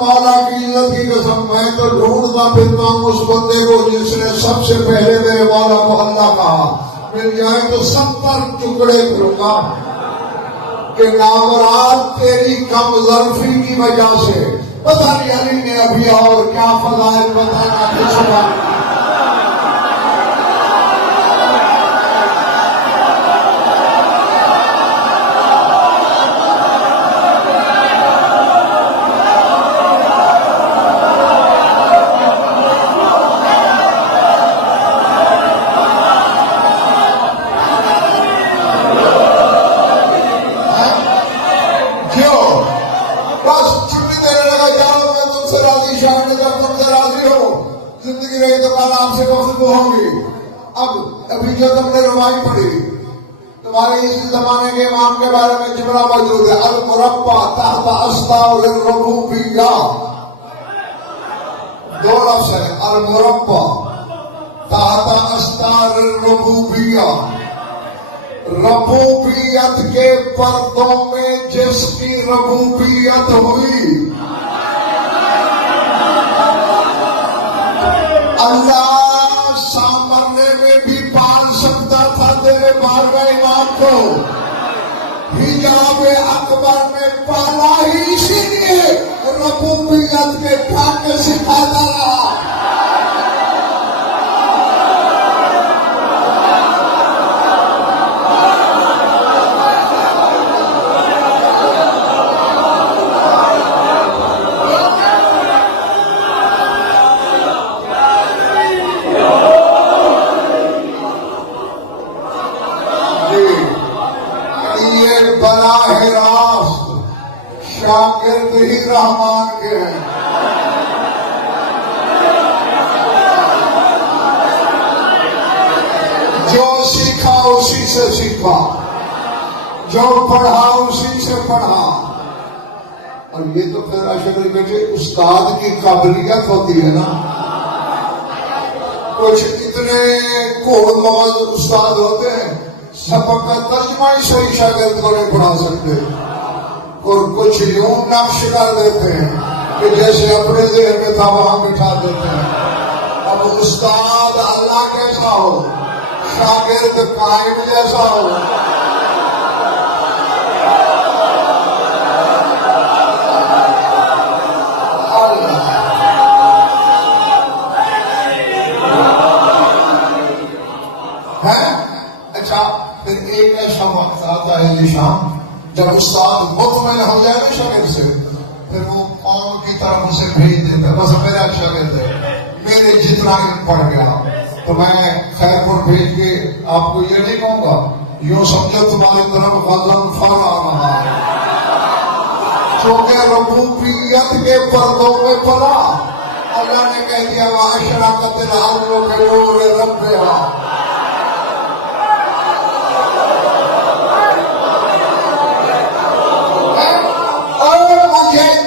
मौला की इज्जत की कसम, मैं तो ढूंढता फिरता हूँ उस बंदे को जिसने सबसे पहले मेरे मौला को अल्लाह कहा। मिल जाए तो 70 टुकड़े करूंगा कि नामराद तेरी कम ज़र्फी की वजह से। पता नहीं अली ने अभी और क्या फजाइल बताना किस जिंदगी रही तो कल आपसे गुफ्तगू होंगी। अब अभी जो तुमने रुबाई पढ़ी, तुम्हारे इस जमाने के इमाम के बारे में जुमला मौजूद है, अल मुरब्बा तहत अस्तार रुबूबिया। दो लफ्ज़ है, अल मुरब्बा तहत अस्तार रुबूबिया। रबूबियत के पर्दों में जिसकी रबूबियत हुई, अल्लाह सामने में भी पाल सकता था तेरे बारगाह इमाम को। हिजाब अकबर में पाला ही इसीलिए रबूबियत के ठाके सिखाता रहा। बराह रास्त शागिर्द ही रहमान के हैं। जो सीखा उसी से सीखा, जो पढ़ा उसी से पढ़ा। और ये तो फिर अशरफ बेटे उस्ताद की काबिलियत होती है ना। कुछ इतने कोहमौज उस्ताद होते हैं, सबक का तर्जमा ही सही शागिर्द को नहीं पढ़ा सकते, और कुछ यूं नक्श कर देते हैं कि जैसे अपने जेहन में था वहां बिठा देते हैं। अब उस्ताद अल्लाह कैसा हो, शागिर्द कायम जैसा हो। है अच्छा, फिर एक ऐसा वक्त आता है निशान जब उस्ताद मुतमइन हो जाए ना शागिर्द से, फिर वो कौम की तरफ उसे भेज देता है, बस मेरा शागिर्द है, मेरे जितना इल्म पढ़ गया तो मैं खैरपुर भेज के आपको ये नहीं कहूंगा, यूं समझो तुम्हारी तरफ गजन फल आ रहा है। क्योंकि रबूबियत के पर्दों में पड़ा, अल्लाह ने कह दिया वाशराकत आलम के नूर रब्बिहा।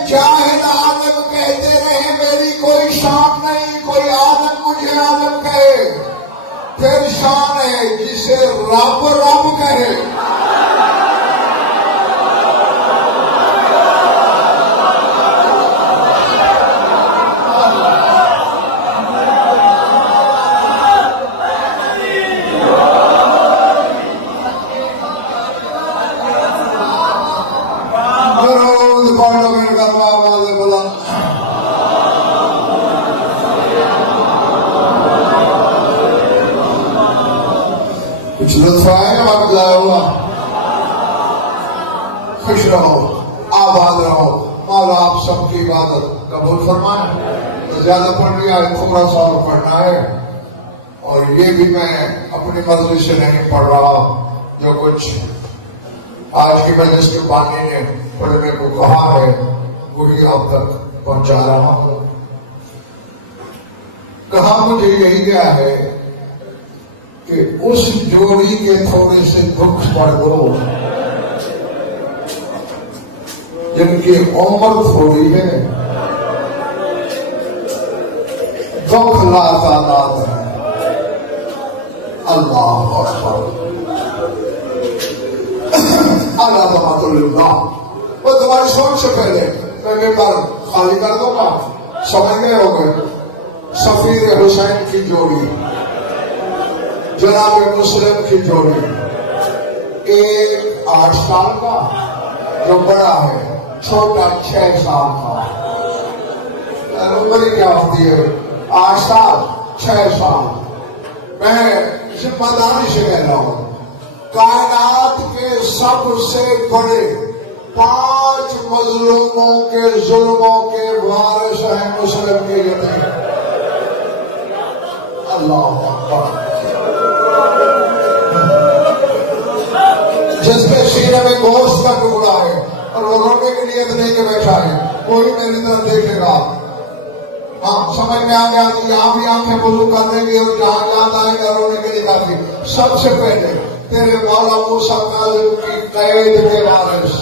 जाहिल आलम कहते रहे मेरी कोई शान नहीं, कोई आलम मुझे आलम कहे, फिर शान अब रब कहे कुछ लुत्फ आएगा वक्त लाया हुआ खुश रहो आबाद रहो मौला आप सबकी इबादत कबूल फरमाए तो ज्यादा पढ़ लिया है थोड़ा सा और पढ़ना है और ये भी मैं अपनी मर्जी से नहीं पढ़ रहा जो कुछ आज की मजलिस के बानी ने पढ़ने को कहा है वही अब तक पहुंचा रहा हूं कहा मुझे यही गया है कि उस जोड़ी के थोड़े से दुख पड़ दो जिनकी उम्र थोड़ी है दुख लातादाद है अल्लाह अकबर अल्लाह वो तुम्हारी सोच से पहले मैं मेम्बर खाली कर दूंगा समझ गए हो गए सफीर हुसैन की जोड़ी जनाब मुस्लिम की जोड़ी एक 8 साल का जो बड़ा है छोटा 6 साल का उम्र क्या होती है 8 साल 6 साल मैं जिम्मेदारी से कह रहा हूं कायनात के सबसे बड़े 5 मजलूमों के जुल्मों के वारिस हैं मुस्लिम के यतीम अल्लाह अकबर जिसके सीने में गोश्त का टुकड़ा है और वो रोने की नियत नहीं के बैठा है कोई मेरी तरफ देखेगा हाँ समझ में आ गया कि यहाँ भी आंखें बुलू कर देंगी और जहां याद आएगा रोने के लिए काफी सबसे पहले तेरे मौला मूसा काज़िम की कैद के वारिस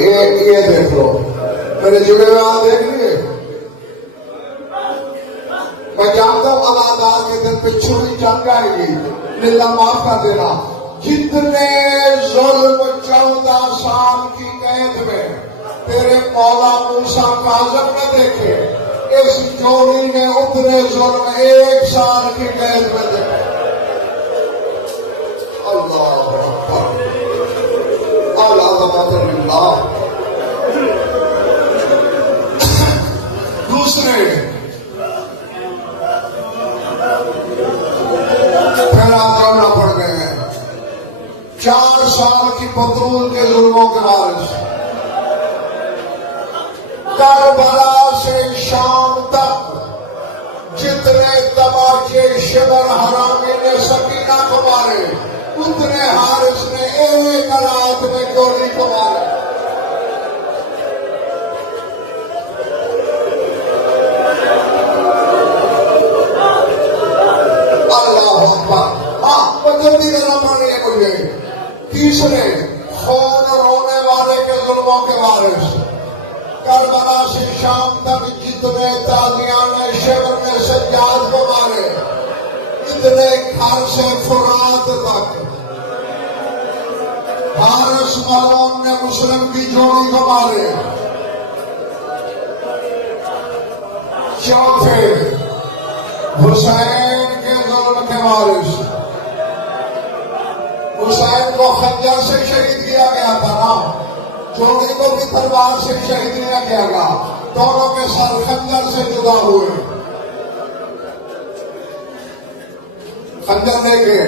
ये देख लो मेरे जुड़े हुए आप देख लिए मैं जानता हूं अनादार के दिन पे छुरी जंग आएगी लीला माफ कर देना जितने जुल्म 14 साल की कैद में तेरे मौला मूसा काज़िम ने देखे इस जोड़ी ने उतने जुल्म 1 साल की कैद में देखे अल्लाह अल्लाह दूसरे फैलाना पड़ गए हैं 4 साल की बतूल के जुल्मों के वारिस करबला से शाम तक जितने तमाचे शिवर हरामी ने सकीना को मारे उतने हारिस ने एक रात में गोली को मारे जल्दी करना पड़ रही है मुझे तीसरे खून रोने वाले के जुल्मों के वारिस करबला से शाम तक जितने ताजियां ने शिवर ने सज्जाद को मारे इतने घर से फुरात तक हारिस मलूम ने मुस्लिम की जोड़ी को मारे चौथे हुसैन के जुल्म के वारिस हुसैन को खंजर से शहीद किया गया था ना जोड़ी को भी तलवार से शहीद नहीं किया गया दोनों के सर खंजर से जुदा हुए खंजर लेके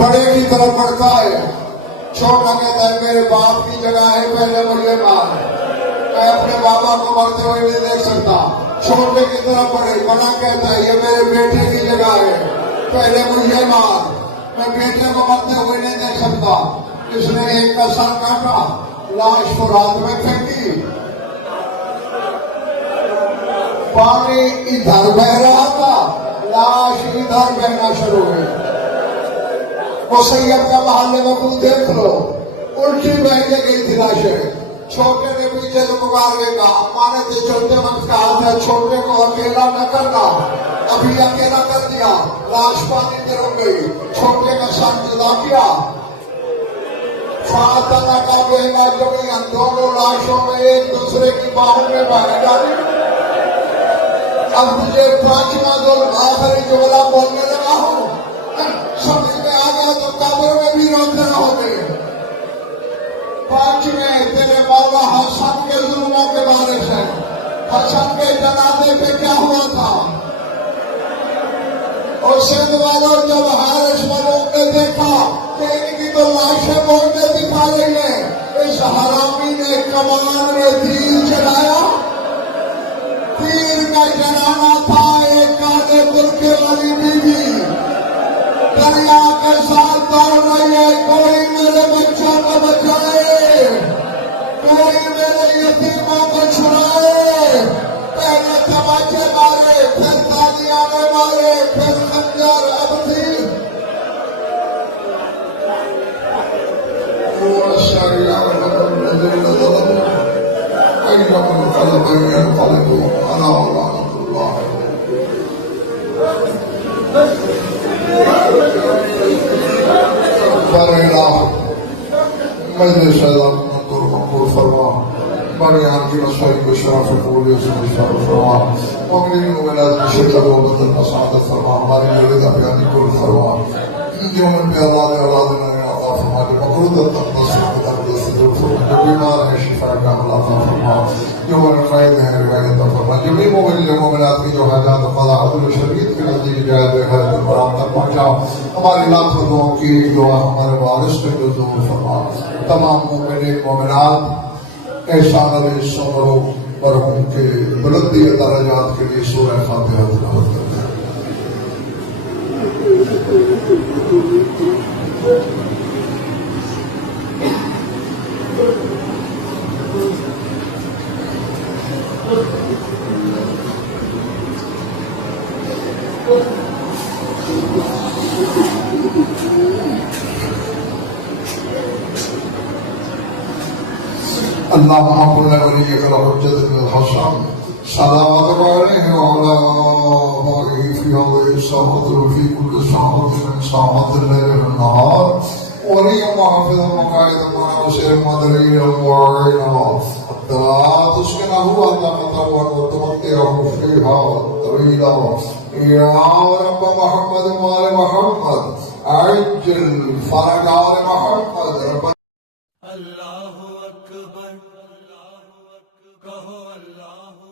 बड़े की तरफ बढ़ता है छोटा कहता है मेरे बाप की जगह है पहले मुझे मार मैं अपने बाबा को मरते हुए नहीं देख सकता छोटे की तरफ बढ़े बड़ा कहता है ये मेरे बेटे की जगह है पहले मुझे मार मैं बेटे को मरते हुए नहीं देख सकता इसने एक का सर काटा लाश को रात में फेंकी पानी इधर बह रहा था लाश इधर बहना शुरू हुई वो सैयद का महल में खुद देख लो उल्टी बहने गई थी लाशें छोटे ने पीछे से पुकारेगा, अम्मा ने तो चलते वक्त कहा था छोटे को अकेला न करना, अभी अकेला कर दिया, लाश पानी में रुक गई, छोटे का साथ जुदा किया। फातला का बेगा जमीन, दोनों लाशों में एक दूसरे की बाहों में बह डाली। अब मुझे पांचवा जुल्म आखिरी जुमला बोलने लगा हूं, समझ में आ गया तो कब्र में भी रोते रहोगे। पांचवें तेरे मौला हसन के जुल्मों के बारे से, हसन के जनाजे पे क्या हुआ था? और सिंध वालों जब हारिस मलूक ने देखा कि इनकी तो लाशें बोलने दिखा रही है, इस हरामी ने कमान में तीर चढ़ाया। तीर का जनाना था एक काले बुरके वाली बीवी, दरिया के साथ दौड़ रही है, कोई मेरे बच्चों को बचाए, कोई मेरे यतीमों को छुड़ाए। पहले तमाचे मारे, फिर तालियां मारे, फिर खंजर, अब थी वो शरिया बड़े की रसोई को शराफ फरमा, शिद्दत व बदल का सादत फरमा, हमारी जरूरत प्यारी को फरमा, जो मन पे औलाद औलाद ने अता फरमा, जो मकरूद तक नसीब दर्द से दूर फरमा, जो बीमार है शिफा का अता फरमा, जो मनफायद है रिवायत फरमा, जो भी मोमिन जो मोमिनात की जो हाजात क़ज़ा अदल शरीयत के नजदीक जायज़ है बरात तक पहुंचा। हमारी लाखों दुआओं की दुआ हमारे वारिस पे जो दूर फरमा, तमाम मोमिन मोमिनात एहसान अली सब्र पर उनके बुलंदी दर्जात के लिए सूरह फातिहा तिलावत करते हैं। अल्लाह कुल्ल वलिय्यिल हुज्जतिल हसन सलावत अलैहि व अला आलिहि फी हज़ारि साअतिन फी कुल्लि साअतिन मिन साअतिल लैलि वन नहार वलिय्यन व हाफ़िज़न व क़ाइदन व नासिरन व दलीलन व आइना हत्ता तुस्किनहु अल्लामतन व तुमत्तिअहु फ़ीहा तवीला या रब्ब मुहम्मद व आलि मुहम्मद अज्जिल फ़रज आलि मुहम्मद रब्ब अल्लाहु अकबर, कहो अल्लाहु